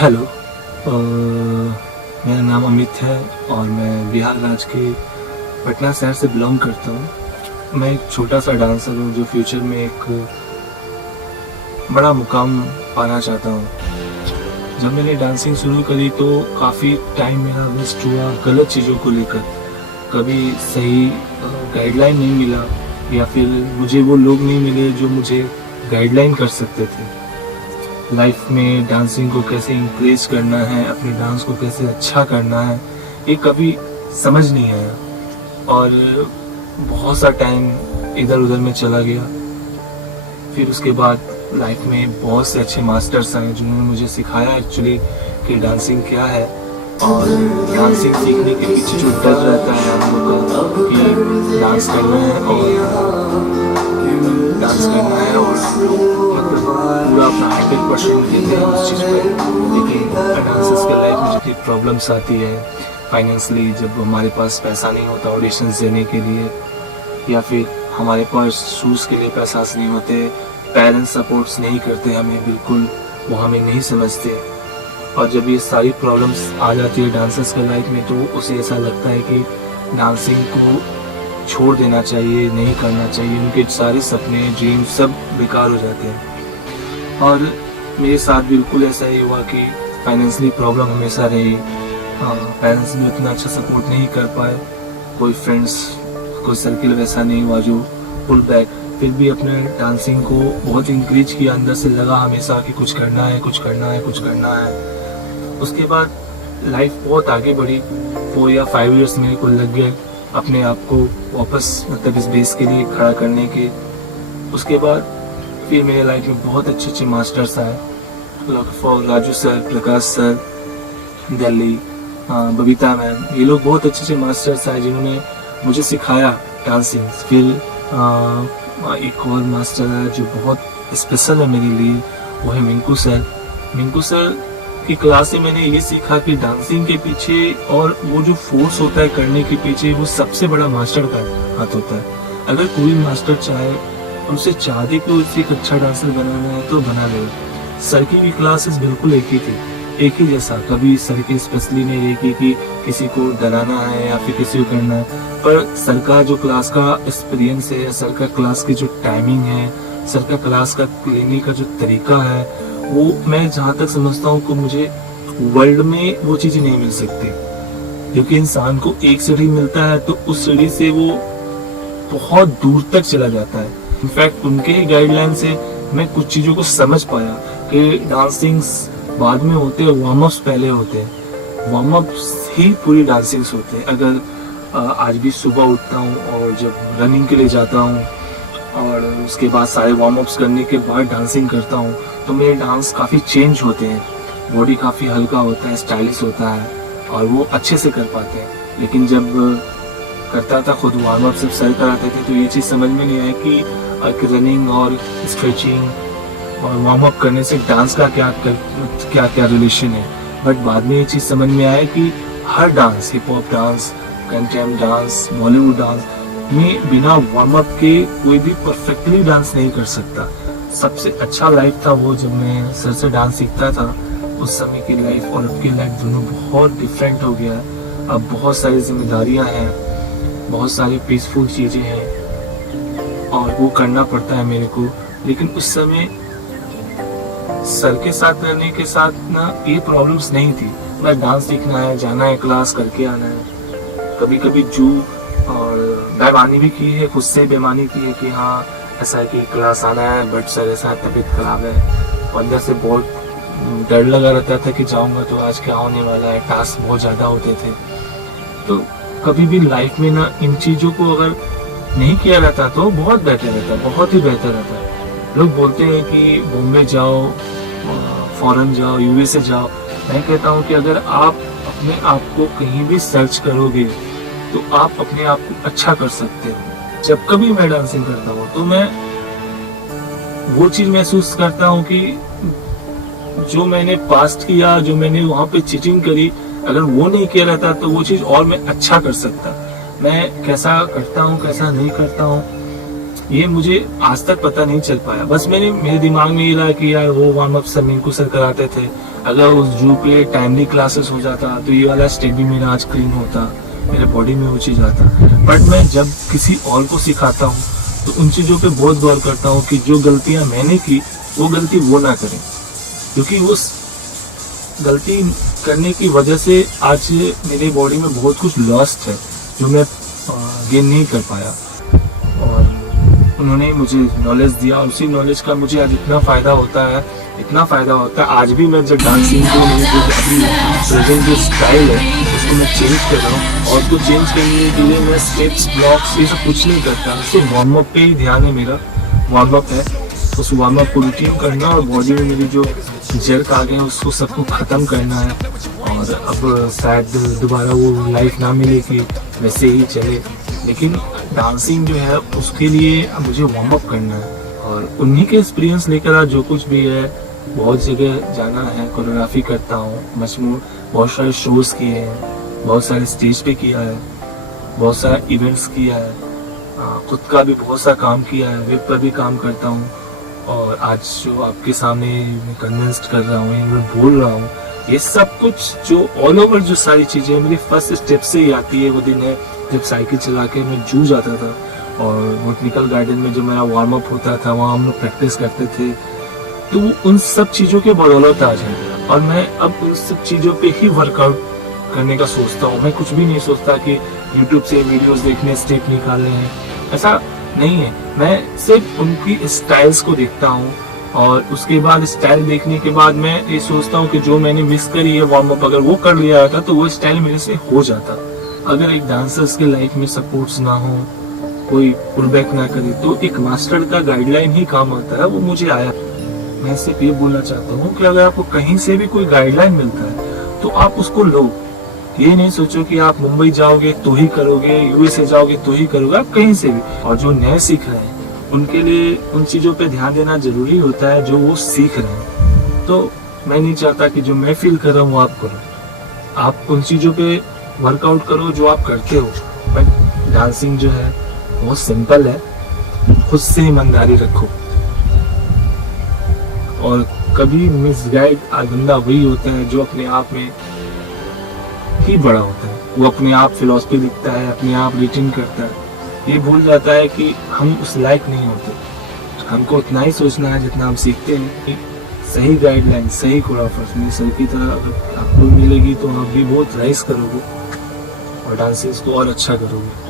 Hello. मेरा नाम अमित है और मैं बिहार राज्य के पटना शहर से बिलोंग करता हूँ। मैं एक छोटा सा डांसर हूँ जो फ्यूचर में एक बड़ा मुकाम पाना चाहता हूँ। जब मैंने डांसिंग शुरू करी तो काफ़ी टाइम मेरा वेस्ट हुआ गलत चीज़ों को लेकर। कभी सही गाइडलाइन नहीं मिला या फिर मुझे वो लोग नहीं मिले जो मुझे गाइडलाइन कर सकते थे। लाइफ में डांसिंग को कैसे इंक्रेज करना है, अपने डांस को कैसे अच्छा करना है, ये कभी समझ नहीं आया और बहुत सा टाइम इधर उधर में चला गया। फिर उसके बाद लाइफ में बहुत से अच्छे मास्टर्स आए जिन्होंने मुझे सिखाया एक्चुअली कि डांसिंग क्या है और डांसिंग सीखने के पीछे जो डर रहता है हम लोग का कि डांस करना है और मतलब पूरा अपना 100% देते हैं उस चीज़ पर। लेकिन डांसर्स के लाइफ में जितनी प्रॉब्लम्स आती है फाइनेंशियली, जब हमारे पास पैसा नहीं होता ऑडिशंस देने के लिए या फिर हमारे पास शूज़ के लिए पैसा नहीं होते, पेरेंट्स सपोर्ट्स नहीं करते हमें बिल्कुल, वो हमें नहीं समझते। और जब ये सारी प्रॉब्लम्स आ जाती है डांसर्स के लाइफ में तो उसे ऐसा लगता है कि डांसिंग को छोड़ देना चाहिए, नहीं करना चाहिए, उनके सारे सपने ड्रीम सब बेकार हो जाते हैं। और मेरे साथ बिल्कुल ऐसा ही हुआ कि फाइनेंशियली प्रॉब्लम हमेशा रही। पेरेंट्स भी उतना अच्छा सपोर्ट नहीं कर पाए, कोई फ्रेंड्स कोई सर्किल वैसा नहीं हुआ जो पुल बैक। फिर भी अपने डांसिंग को बहुत इंक्रीज किया, अंदर से लगा हमेशा कि कुछ करना है, कुछ करना है, कुछ करना है। उसके बाद लाइफ बहुत आगे बढ़ी। 4 या 5 ईयर्स मेरे को लग गए अपने आप को वापस मतलब इस बेस के लिए खड़ा करने के। उसके बाद फिर मेरे लाइफ में बहुत अच्छे अच्छे मास्टर्स आए, राजू सर, प्रकाश सर, दिल्ली, बबीता मैम, ये लोग बहुत अच्छे अच्छे मास्टर्स आए जिन्होंने मुझे सिखाया डांसिंग। फिर एक और मास्टर है जो बहुत स्पेशल है मेरे लिए, वो है मिंकू सर। मिंकू सर की क्लास से मैंने ये सीखा कि डांसिंग के पीछे और वो जो फोर्स होता है करने के पीछे वो सबसे बड़ा मास्टर का हाथ होता है। अगर कोई मास्टर चाहे और उसे चाहते कि उसे एक अच्छा डांसर बनाना है तो बना ले। सर की भी क्लासेस बिल्कुल एक ही थी, एक ही जैसा। कभी सर की स्पेशली नहीं देखी कि किसी को डराना है या फिर किसी को करना है, पर सर का जो क्लास का एक्सपीरियंस है, सर का क्लास की जो टाइमिंग है, सर का क्लास का लेने का जो तरीका है, वो मैं जहाँ तक समझता हूँ कि मुझे वर्ल्ड में वो चीज़ नहीं मिल सकती। क्योंकि इंसान को एक सीढ़ी मिलता है तो उस सीढ़ी से वो बहुत दूर तक चला जाता है। इनफैक्ट उनके ही गाइडलाइन से मैं कुछ चीज़ों को समझ पाया कि डांसिंग बाद में होते हैं, वार्म अप्स पहले होते हैं। वार्म अप्स ही पूरी डांसिंग्स होते हैं। अगर आज भी सुबह उठता हूँ और जब रनिंग के लिए जाता हूँ और उसके बाद सारे वार्म अप्स करने के बाद डांसिंग करता हूँ तो मेरे डांस काफ़ी चेंज होते हैं, बॉडी काफ़ी हल्का होता है, स्टाइलिश होता है और वो अच्छे से कर पाते हैं। लेकिन जब करता था खुद वार्म अप सिर्फ सर कराते थे तो ये चीज़ समझ में नहीं आई कि रनिंग और स्ट्रेचिंग और वार्म अप करने से डांस का क्या रिलेशन है। बट बाद में ये चीज़ समझ में आया कि हर dance, hip hop dance, contemporary dance, Bollywood dance में बिना वार्म अप के कोई भी परफेक्टली डांस नहीं कर सकता। सबसे अच्छा लाइफ था वो जब मैं सर से डांस सीखता था। उस समय की लाइफ और अब की लाइफ दोनों बहुत डिफरेंट हो गया है। अब बहुत सारी जिम्मेदारियां हैं, बहुत सारी पीसफुल चीज़ें हैं और वो करना पड़ता है मेरे को। लेकिन उस समय सर के साथ रहने के साथ ना ये प्रॉब्लम्स नहीं थी। मैं डांस सीखना है, जाना है, क्लास करके आना है। कभी कभी जू और बेईमानी भी की है, खुद से बेईमानी की है कि हाँ ऐसा है कि क्लास आना है बट सर ऐसा तबीयत खराब है। और अंदर से बहुत डर लगा रहता था कि जाऊँगा तो आज क्या होने वाला है, टास्क बहुत ज़्यादा होते थे। तो कभी भी लाइफ में ना इन चीज़ों को अगर नहीं किया रहता तो बहुत बेहतर रहता, बहुत ही बेहतर रहता। लोग बोलते हैं कि बॉम्बे जाओ, फॉरेन जाओ, यूएसए जाओ। मैं कहता हूँ कि अगर आप अपने आप को कहीं भी सर्च करोगे तो आप अपने आप को अच्छा कर सकते हो। जब कभी मैं डांसिंग करता हूँ तो मैं वो चीज़ महसूस करता हूँ कि जो मैंने पास्ट किया, जो मैंने वहाँ पे चीटिंग करी, अगर वो नहीं किया रहता तो वो चीज़ और मैं अच्छा कर सकता। मैं कैसा करता हूँ, कैसा नहीं करता हूँ, ये मुझे आज तक पता नहीं चल पाया। बस मेरे दिमाग में ये रहा कि यार वो warm up sir Minku sir कराते थे, अगर उस जू पे टाइमली क्लासेस हो जाता तो ये वाला स्टेप भी मेरा आज क्लीन होता, मेरे बॉडी में वो चीज़ आता। बट मैं जब किसी और को सिखाता हूँ तो उन चीज़ों पे बहुत गौर करता हूँ कि जो गलतियाँ मैंने की वो गलती वो ना करें, क्योंकि उस गलती करने की वजह से आज मेरी बॉडी में बहुत कुछ लॉस्ट है जो मैं गेन नहीं कर पाया। और उन्होंने मुझे नॉलेज दिया और उसी नॉलेज का मुझे आज इतना फ़ायदा होता है, इतना फ़ायदा होता है। आज भी मैं जब डांसिंग को अभी प्रेजेंट जो स्टाइल है उसको मैं चेंज कर रहा हूँ, और उसको चेंज करने के लिए मैं स्टेप्स ब्लॉक्स ये सब कुछ नहीं करता, सिर्फ वार्म अप पे ही ध्यान है मेरा। वार्म अप है, उस वार्म अप को रूटीन करना और बॉडी में मेरी जो जर्क आ गए हैं उसको सबको ख़त्म करना है। और अब शायद दोबारा वो लाइफ ना मिले कि वैसे ही चले, लेकिन डांसिंग जो है उसके लिए मुझे वार्म अप करना है। और उन्हीं के एक्सपीरियंस लेकर आज जो कुछ भी है, बहुत जगह जाना है, कोरियोग्राफी करता हूँ, मजमून बहुत सारे शोज़ किए हैं, बहुत सारे स्टेज पे किया है, बहुत सारा इवेंट्स किया है, खुद का भी बहुत सा काम किया है, वेब पर भी काम करता हूँ। और आज जो आपके सामने मैं कन्विंस्ड कर रहा हूँ, मैं बोल रहा हूँ, ये सब कुछ जो ऑल ओवर जो सारी चीज़ें मेरी फर्स्ट स्टेप से ही आती है। वो दिन है जब साइकिल चला के मैं जू जाता था और बोटनिकल गार्डन में जो मेरा वार्म अप होता था वहाँ हम लोग प्रैक्टिस करते थे, तो उन सब चीज़ों के बदौलत आज है। और मैं अब उन सब चीज़ों पे ही वर्कआउट करने का सोचता हूँ। मैं कुछ भी नहीं सोचता कि यूट्यूब से वीडियोस देखने, स्टेप निकालने हैं, ऐसा नहीं है। मैं सिर्फ उनकी स्टाइल्स को देखता हूँ और उसके बाद स्टाइल देखने के बाद मैं ये सोचता हूँ कि जो मैंने मिस करी है वार्म अप, अगर वो कर लिया था तो वो स्टाइल मेरे से हो जाता। अगर एक डांसर्स के लाइफ में सपोर्ट्स ना हो, कोई पुल बैक ना करे, तो एक मास्टर का गाइडलाइन ही काम आता है, वो मुझे आया। मैं सिर्फ ये बोलना चाहता हूँ कि अगर आपको कहीं से भी कोई गाइडलाइन मिलता है तो आप उसको लो। ये नहीं सोचो कि आप मुंबई जाओगे तो ही करोगे, यूएसए जाओगे तो ही करोगे, आप कहीं से भी। और जो नए सीख रहे हैं उनके लिए उन चीज़ों पे ध्यान देना जरूरी होता है जो वो सीख रहे हैं। तो मैं नहीं चाहता कि जो मैं फील कर रहा हूँ आप करो, आप उन चीज़ों पे वर्कआउट करो जो आप करते हो। बट डांसिंग जो है बहुत सिंपल है, खुद से ईमानदारी रखो। और कभी मिसगाइड बंदा वही होता है जो अपने आप में ही बड़ा होता है, वो अपने आप फिलॉसफी लिखता है, अपने आप रिटिंग करता है, ये भूल जाता है कि हम उस लायक नहीं होते। हमको उतना ही सोचना है जितना हम सीखते हैं कि सही गाइडलाइन, सही खुराफत मेरी सर की तरह अगर आपको मिलेगी तो आप भी बहुत राइज करोगे और डांसिंग को और अच्छा करोगे।